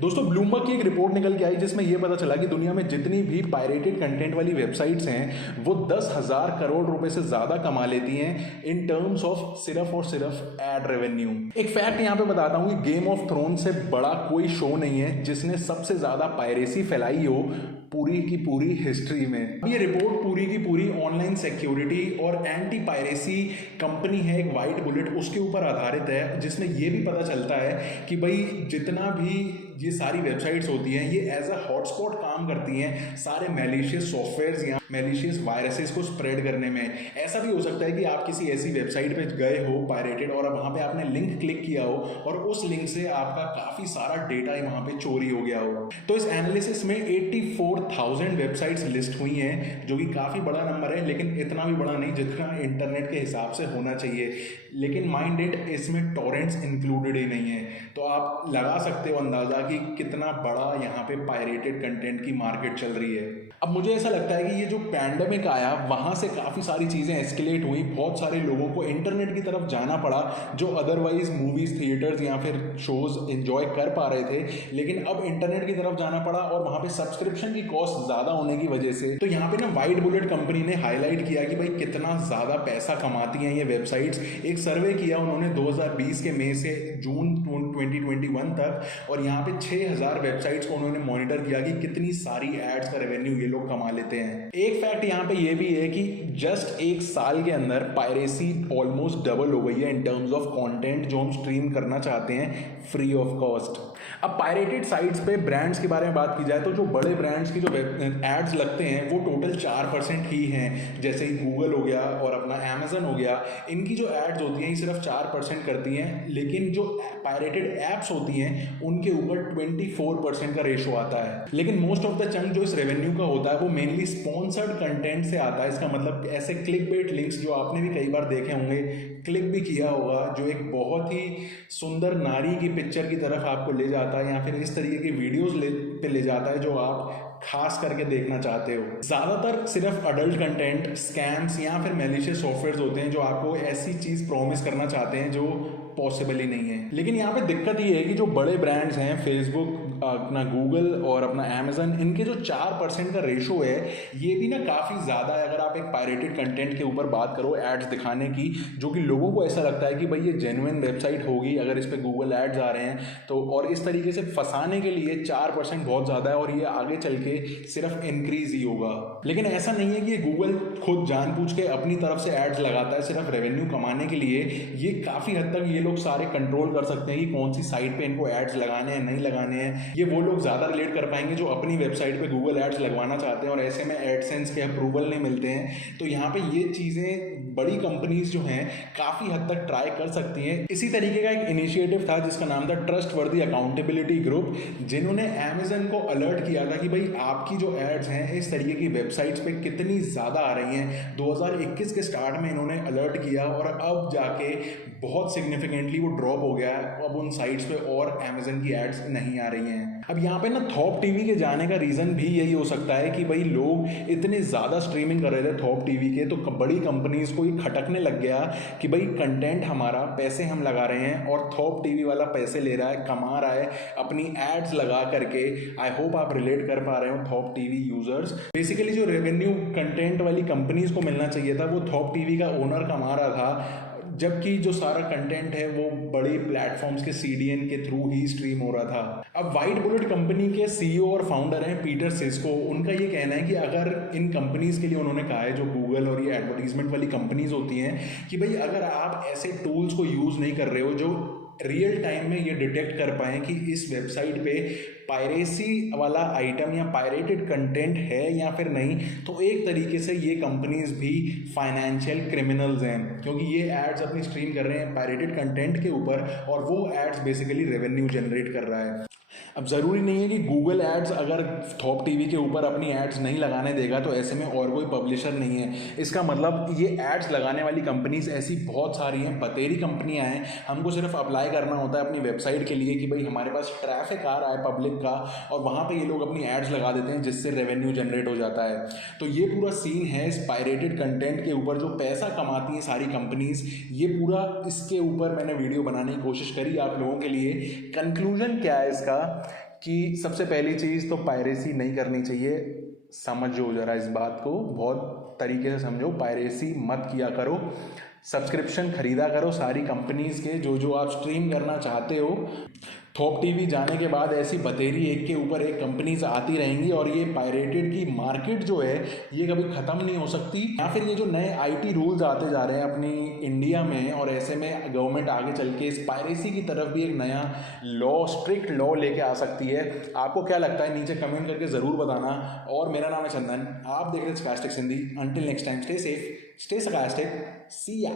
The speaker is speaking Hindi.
दोस्तों ब्लूमबर्ग की एक रिपोर्ट निकल के आई जिसमें यह पता चला कि दुनिया में जितनी भी पायरेटेड कंटेंट वाली वेबसाइट्स हैं वो 10,000 करोड़ रुपए से ज्यादा कमा लेती हैं इन टर्म्स ऑफ सिर्फ और सिर्फ एड रेवेन्यू। एक फैक्ट यहां पे बताता हूं कि गेम ऑफ थ्रोन से बड़ा कोई शो नहीं है जिसने सबसे ज्यादा पायरेसी फैलाई हो पूरी की पूरी हिस्ट्री में। ये रिपोर्ट पूरी की पूरी ऑनलाइन सिक्योरिटी और एंटी पायरेसी कंपनी है एक वाइट बुलेट, उसके ऊपर आधारित है, जिसमें ये भी पता चलता है कि भाई जितना भी ये सारी वेबसाइट्स होती हैं ये एज अ हॉटस्पॉट काम करती हैं सारे मैलिशियस सॉफ्टवेयर्स या मैलिशियस वायरसेस को स्प्रेड करने में। ऐसा भी हो सकता है कि आप किसी ऐसी वेबसाइट पे गए हो पायरेटेड और वहाँ पे आपने लिंक क्लिक किया हो और उस लिंक से आपका काफ़ी सारा डेटा वहाँ पे चोरी हो गया हो। तो इस एनालिसिस में 84,000 वेबसाइट्स लिस्ट हुई हैं जो कि काफ़ी बड़ा नंबर है, लेकिन इतना भी बड़ा नहीं जितना इंटरनेट के हिसाब से होना चाहिए। लेकिन माइंड इट, इसमें टॉरेंट्स इंक्लूडेड ही नहीं है, तो आप लगा सकते हो अंदाज़ा कि कितना बड़ा यहाँ पे पायरेटेड कंटेंट की मार्केट चल रही है। अब मुझे ऐसा लगता है कि ये जो पैंडेमिक आया वहाँ से काफ़ी सारी चीज़ें एस्केलेट हुई, बहुत सारे लोगों को इंटरनेट की तरफ जाना पड़ा जो अदरवाइज मूवीज़ थिएटर्स या फिर शोज़ एंजॉय कर पा रहे थे, लेकिन अब इंटरनेट की तरफ जाना पड़ा और वहाँ पे सब्सक्रिप्शन की कॉस्ट ज़्यादा होने की वजह से। तो यहाँ पे ना वाइट बुलेट कंपनी ने हाईलाइट किया कि भाई कितना ज़्यादा पैसा कमाती हैं ये वेबसाइट्स। एक सर्वे किया उन्होंने 2020 के मई से जून 2021 तक, और यहाँ पे 6,000 वेबसाइट्स को उन्होंने मॉनिटर किया कि कितनी सारी एड्स का रेवेन्यू ये लोग कमा लेते हैं। एक फैक्ट यहाँ पे ये भी है कि जस्ट एक साल के अंदर पायरेसी ऑलमोस्ट डबल हो गई है इन टर्म्स ऑफ कंटेंट जो हम स्ट्रीम करना चाहते हैं फ्री ऑफ कॉस्ट। अब पायरेटेड साइट्स पे ब्रांड्स के बारे में बात की जाए तो जो बड़े ब्रांड्स की जो एड्स लगते हैं वो टोटल 4% ही हैं, जैसे ही गूगल हो गया और अपना अमेजन हो गया, इनकी जो एड्स होती हैं ये सिर्फ 4% करती हैं, लेकिन जो पायरेटेड एप्स होती हैं उनके ऊपर 24% का रेशो आता है। लेकिन मोस्ट ऑफ द चंक जो इस रेवेन्यू का होता है वो मेनली स्पॉन्सर्ड कंटेंट से आता है। इसका मतलब ऐसे क्लिक बेट लिंक्स जो आपने भी कई बार देखे होंगे, क्लिक भी किया होगा, जो एक बहुत ही सुंदर नारी की पिक्चर की तरफ आपको ले जाता है या फिर इस तरीके की वीडियोस पे ले जाता है जो आप खास करके देखना चाहते हो। ज़्यादातर सिर्फ अडल्ट कंटेंट, स्कैम्स या फिर मैलिशियस सॉफ्टवेयर होते हैं जो आपको ऐसी चीज़ प्रॉमिस करना चाहते हैं जो पॉसिबल ही नहीं है। लेकिन यहाँ पे दिक्कत ये है कि जो बड़े ब्रांड्स हैं फेसबुक, अपना गूगल और अपना अमेजन, इनके जो 4% का रेशो है ये भी ना काफ़ी ज़्यादा है। अगर आप एक पायरेटेड कंटेंट के ऊपर बात करो एड्स दिखाने की, जो कि लोगों को ऐसा लगता है कि भाई ये जेन्युइन वेबसाइट होगी अगर इस पर गूगल एड्स आ रहे हैं तो, और इस तरीके से फंसाने के लिए 4% बहुत ज़्यादा है और ये आगे चल के सिर्फ इंक्रीज ही होगा। लेकिन ऐसा नहीं है कि ये गूगल खुद जानबूझ के अपनी तरफ से एड्स लगाता है सिर्फ रेवेन्यू कमाने के लिए। ये काफ़ी हद तक ये लोग सारे कंट्रोल कर सकते हैं कि कौन सी साइट पे इनको एड्स लगाने हैं नहीं लगाने हैं। ये वो लोग ज़्यादा रिलेट कर पाएंगे जो अपनी वेबसाइट पे गूगल एड्स लगवाना चाहते हैं और ऐसे में एडसेंस के अप्रूवल नहीं मिलते हैं। तो यहाँ पे ये चीज़ें बड़ी कंपनीज जो हैं काफ़ी हद तक ट्राई कर सकती हैं। इसी तरीके का एक इनिशिएटिव था जिसका नाम था ट्रस्ट वर्दी अकाउंटेबिलिटी ग्रुप, जिन्होंने अमेजन को अलर्ट किया था कि भाई आपकी जो एड्स हैं इस तरीके की वेबसाइट्स पे कितनी ज़्यादा आ रही हैं। 2021 के स्टार्ट में इन्होंने अलर्ट किया और अब जाके बहुत सिग्निफिकेंटली वो ड्रॉप हो गया है। अब उन साइट्स पे और अमेजन की एड्स नहीं आ रही हैं। अब यहाँ पे ना थॉप टीवी के जाने का रीज़न भी यही हो सकता है कि भाई लोग इतने ज़्यादा स्ट्रीमिंग कर रहे थे थॉप टीवी के, तो बड़ी कंपनीज को ये खटकने लग गया कि भाई कंटेंट हमारा, पैसे हम लगा रहे हैं और थॉप टीवी वाला पैसे ले रहा है, कमा रहा है अपनी एड्स लगा करके। आई होप आप रिलेट कर पा रहे हो थॉप टीवी यूजर्स। बेसिकली जो रेवेन्यू कंटेंट वाली कंपनीज को मिलना चाहिए था वो थॉप टीवी का ओनर कमा रहा था, जबकि जो सारा कंटेंट है वो बड़े प्लेटफॉर्म्स के सीडीएन के थ्रू ही स्ट्रीम हो रहा था। अब वाइट बुलेट कंपनी के सीईओ और फाउंडर हैं पीटर सिस्को। उनका ये कहना है कि अगर इन कंपनीज के लिए उन्होंने कहा है जो गूगल और ये एडवर्टीजमेंट वाली कंपनीज होती हैं कि भाई अगर आप ऐसे टूल्स को यूज़ नहीं कर रहे हो जो रियल टाइम में ये डिटेक्ट कर पाएँ कि इस वेबसाइट पे पायरेसी वाला आइटम या पायरेटेड कंटेंट है या फिर नहीं, तो एक तरीके से ये कंपनीज भी फाइनेंशियल क्रिमिनल्स हैं, क्योंकि ये एड्स अपनी स्ट्रीम कर रहे हैं पायरेटेड कंटेंट के ऊपर और वो एड्स बेसिकली रेवेन्यू जनरेट कर रहा है। अब ज़रूरी नहीं है कि गूगल एड्स अगर थॉप टीवी के ऊपर अपनी एड्स नहीं लगाने देगा तो ऐसे में और कोई पब्लिशर नहीं है। इसका मतलब ये एड्स लगाने वाली कंपनीज ऐसी बहुत सारी हैं, बतेरी कंपनियां हैं। हमको सिर्फ अप्लाई करना होता है अपनी वेबसाइट के लिए कि भाई हमारे पास ट्रैफिक आ रहा है पब्लिक का, और वहाँ पे ये लोग अपनी एड्स लगा देते हैं जिससे रेवेन्यू जनरेट हो जाता है। तो ये पूरा सीन है इस पायरेटेड कंटेंट के ऊपर जो पैसा कमाती हैं सारी कंपनीज। ये पूरा इसके ऊपर मैंने वीडियो बनाने की कोशिश करी आप लोगों के लिए। कंक्लूजन क्या है इसका कि सबसे पहली चीज़ तो पायरेसी नहीं करनी चाहिए। समझो ज़रा इस बात को, बहुत तरीके से समझो। पायरेसी मत किया करो, सब्सक्रिप्शन खरीदा करो सारी कंपनीज़ के जो जो आप स्ट्रीम करना चाहते हो। थॉप टीवी जाने के बाद ऐसी बतेरी एक के ऊपर एक कंपनीज आती रहेंगी और ये पायरेटेड की मार्केट जो है ये कभी ख़त्म नहीं हो सकती। या फिर ये जो नए आईटी रूल्स आते जा रहे हैं अपनी इंडिया में, और ऐसे में गवर्नमेंट आगे चल के इस पायरेसी की तरफ भी एक नया लॉ, स्ट्रिक्ट लॉ लेके आ सकती है। आपको क्या लगता है नीचे कमेंट करके ज़रूर बताना। और मेरा नाम है चंदन, आप देख रहे हैं स्कास्टिक Hindi. Until next time, stay safe, stay स्कास्टिक, सी या।